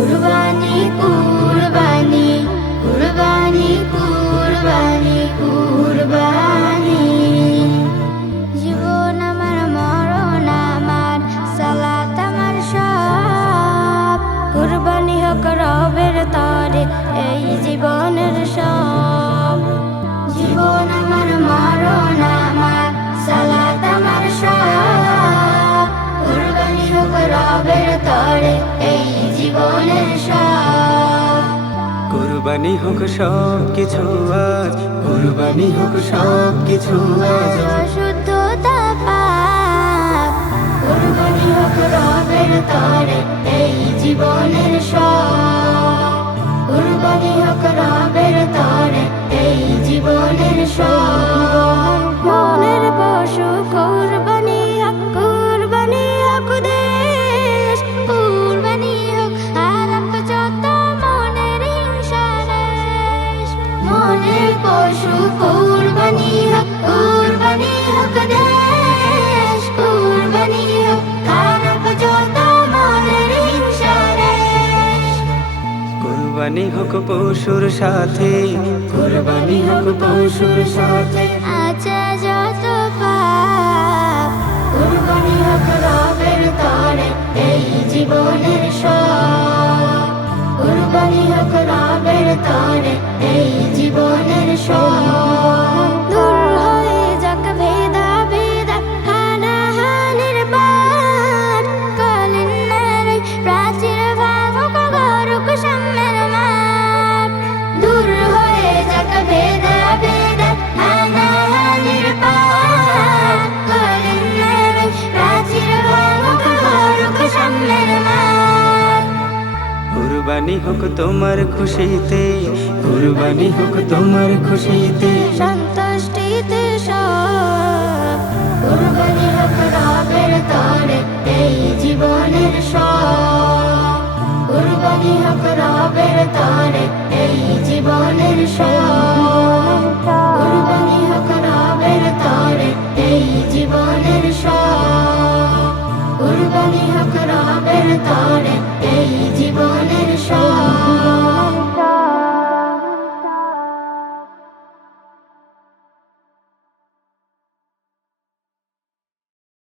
kurbani pu. কুরবানি হোক সব কিছু আজ, কুরবানি হোক সব কিছু আজ। শুদ্ধতা পাপ, কুরবানি হোক রবের তরে, এই জীবনের সব। কুরবানি হোক রবের কুরবানি হোক কুরবানি হোক দেশ কুরবানি হোক আরব যত মনের হিংসা হোক পশুর সাথে কুরবানি হোক পশুর সাথে আছে যত পাপ। কুরবানি হোক রবের তরে এই জীবনের সব। কুরবানি হোক রবের তরে কুরবানি হোক তোমার খুশিতে কুরবানি হোক তোমার খুশিতে। সন্তুষ্টিতে সব